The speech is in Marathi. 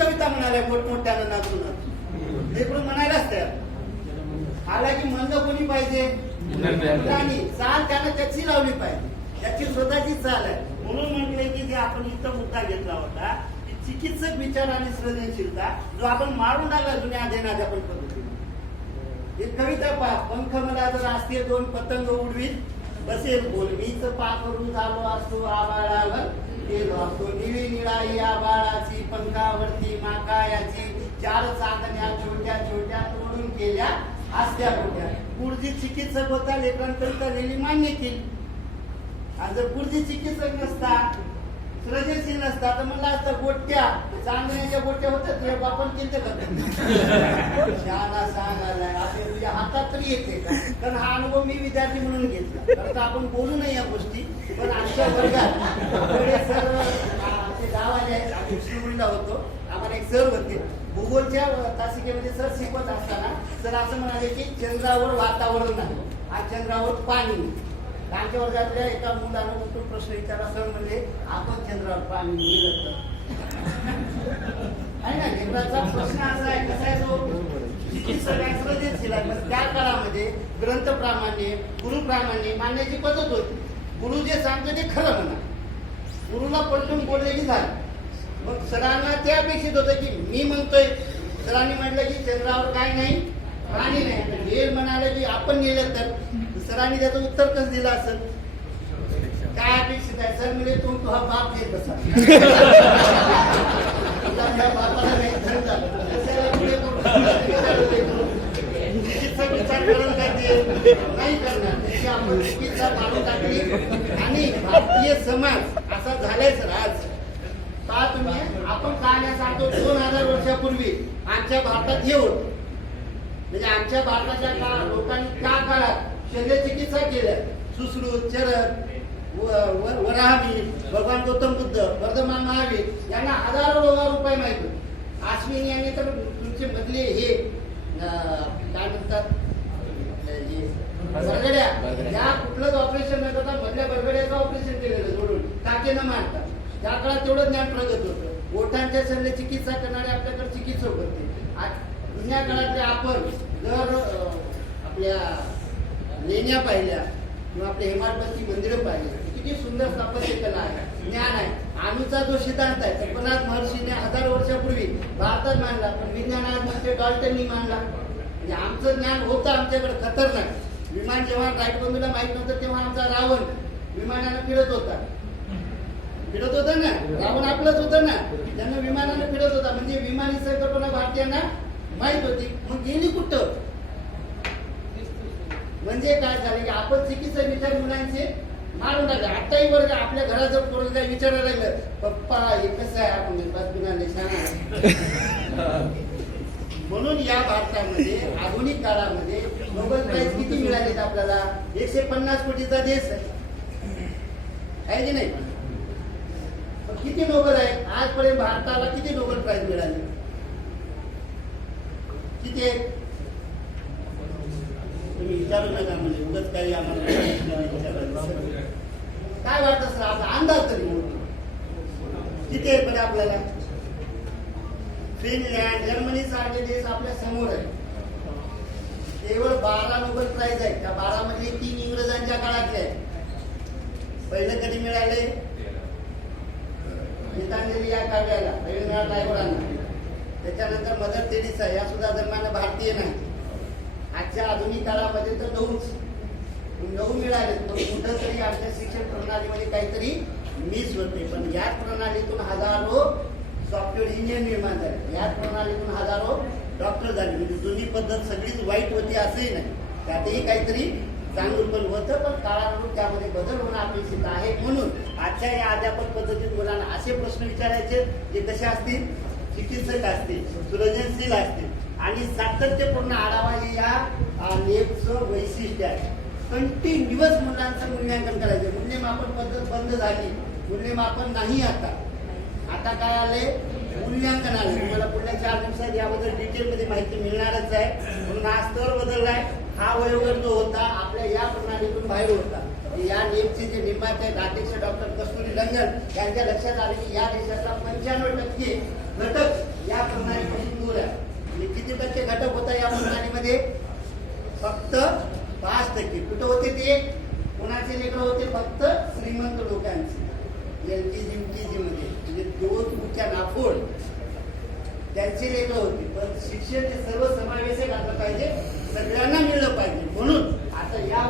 कविता म्हणाल्या मोठमोठ्यानं नाचून लेकरून म्हणायलाच तयार. हालाकी म्हणलं कोणी पाहिजे, मुलांनी चाल त्यानं त्याची लावली पाहिजे, त्याची स्वतःची चाल आहे. म्हणून म्हटलंय की जे आपण इथं मुद्दा घेतला होता की चिकित्सक विचार आणि सृजनशीलता जो आपण मारून टाकला जुन्या आधीनाच्या पण पद्धतीने. एक कविता पहा, पंख मला जर असते दोन पतंग उडवीत बसेल बोलवीच पाखरू झालो असतो आबाळावर गेलो असतो निळी निळाई आबाळाची पंखावरती माकायाची चार चांदण्या छोट्या छोट्या तोडून केल्या असत्या होत्या. पुढची चिकित्सक होता लेकरांकरिता लिहिली मान्य केली. आणि जर पुढची चिकित्सक नसता सृजनशील नसता तर म्हणलं असतं गोट्या चांदण्याच्या गोट्या होत्या तुझ्या बापन केलं का शाळा सांगायला असे तुझ्या हातात तरी येते का. कारण हा अनुभव मी विद्यार्थी म्हणून घेतला. खरं तर आपण बोलू नये या गोष्टी, पण आमच्या वर्गात सर आमचे गाव आले आहेत. आम्ही विष्णुपुरीला होतो. आम्हाला एक सर होते भूगोलच्या तासिकेमध्ये. सर शिकवत असताना सर असं म्हणाले की चंद्रावर वातावरण आहे आणि चंद्रावर पाणी. आमच्या वर्गातल्या एका मुलानं तो प्रश्न विचारला. सर म्हणजे आपण चंद्रावर पाणी मिळत आहे ना. लेकराचा प्रश्न असा आहे कसा आहे तो चिकित्सक त्या काळामध्ये ग्रंथप्रामाण्य गुरुप्रामाण्य मानण्याची पद्धत होती. गुरु जे सांगतो ते खरं म्हणा, गुरुला पलटून बोलले की झालं. मग सरांना ते अपेक्षित होतं की मी म्हणतोय, सरांनी म्हटलं की चंद्रावर काय नाही पाणी नाही. हे म्हणाले की आपण नेलं तर सरांनी त्याचं उत्तर कसं दिलं असेल, काय अपेक्षित आहे. सर म्हणजे तू हा बाप देत बसा बापाला नाही धन झालं चिकित्सक विचार करून काय ते नाही करणार. त्याची आपण चिकित्सा मारून टाकली आणि भारतीय समाज असा झालाय सर आज. का तुम्ही आपण काय सांगतो 2000 वर्षापूर्वी आमच्या भारतात येऊन म्हणजे आमच्या भारताच्या लोकांनी त्या काळात शल्यचिकित्सा केल्या. सुश्रुत चरक वराहमी भगवान गौतम बुद्ध वर्धमान महावीर यांना हजारो रुपये माहित होते. अश्विनी यांनी तर तुमचे मधले हे काय म्हणतात बरगड्या या कुठलंच ऑपरेशन न करता मधल्या बरगड्याचं ऑपरेशन केलेलं जोडून टाकेनं मारतात. त्या काळात तेवढं ज्ञान प्रगत होतं. ओठांच्या शल्य चिकित्सा करणारे आपल्याकडे चिकित्सक होते. जुन्या काळातले आपण जर आपल्या लेण्या पाहिल्या किंवा आपल्या हेमाडपंथी मंदिरं पाहिली किती सुंदर स्थापत्य कला आहे, ज्ञान आहे. अणूचा जो सिद्धांत आहे कल्पनाथ महर्षीने 1000 वर्षापूर्वी भारतात मांडला, पण विज्ञान आज म्हणजे डॉल्टननी मांडला. म्हणजे आमचं ज्ञान होतं आमच्याकडे खतरनाक. विमान जेव्हा राजबंधूला माहित नव्हतं तेव्हा आमचा रावण विमानानं फिरत होता ना. रावण आपलंच होतं ना, त्यांना विमानानं फिरत होता. म्हणजे विमानी संकल्पना भारतीयांना माहित होती. मग गेली कुठं म्हणजे काय झालं की आपण चिकित्सक विचार मुलांचे मारून टाकले. आताही वर्ग आपल्या घरात जर पोरं काय विचारायला लागलं पप्पा हे कसं आहे आपण म्हणून या भारतामध्ये आधुनिक काळामध्ये नोबेल प्राइज किती मिळालेत आपल्याला. 150 कोटीचा देश आहे की नाही. किती नोबेल आहे आजपर्यंत भारताला किती नोबेल प्राइज मिळाले किती आहे तुम्ही विचारू नका. म्हणजे उगाच काही आम्हाला काय वाटत सर आपला अंदाज तरी किती आहे पण आपल्याला. फिनलँड जर्मनी सारखे देश आपल्या समोर आहे. केवळ 12 नोबेल प्राइज आहेत. त्या 12 मध्ये 3 इंग्रजांच्या काळातले आहेत. पहिलं कधी मिळाले गीतांजली या काव्याला रवींद्रनाथ टागोरांना. त्याच्यानंतर मदर तेरेसा या सुद्धा धर्माने भारतीय नाही. आजच्या आधुनिक काळामध्ये तर 9 मिळाले. कुठं तरी आमच्या शिक्षण प्रणालीमध्ये काहीतरी मिस होते. पण याच प्रणालीतून हजारो सॉफ्टवेअर इंजिनियर निर्माण झाले. याच प्रणालीतून हजारो डॉक्टर झाले. म्हणजे जुनी पद्धत सगळीच वाईट होती असंही नाही, त्यातही काहीतरी चांगलं पण होतं. पण काळानुरूप त्यामध्ये बदल होणं अपेक्षित आहे. म्हणून आजच्या या अध्यापन पद्धतीत मुलांना असे प्रश्न विचारायचे जे कसे असतील, चिकित्सक असतील, सृजनशील असतील आणि सातत्यपूर्ण आढावा हे या नेपचं वैशिष्ट्य आहे. कंटिन्युअस मुलांचं मूल्यांकन करायचं. मूल्यमापन पद्धत बंद झाली, मूल्यमापन नाही. आता काय आले मूल्यांकन आले. तुम्हाला पुढल्या 4 दिवसात याबद्दल डिटेलमध्ये माहिती मिळणारच आहे. म्हणून हा स्तर बदललाय. हा वयोगट जो होता आपल्या या प्रणालीतून बाहेर होता. या नेमचे जे निर्माते आहेत अध्यक्ष डॉक्टर कस्तुरी रंगन यांच्या लक्षात आले की या देशाचा 95% घटक या होता या प्रणालीमध्ये? फक्त 5%. कुठं होते ते? कोणाचे लेकर होते? फक्त श्रीमंत लोकांचे. LKG UKG मध्ये म्हणजे 2 पुढच्या नाफोड त्यांचे लेकर होते. पण शिक्षण हे सर्व समावेशक असलं पाहिजे, सगळ्यांना मिळलं पाहिजे. म्हणून आता या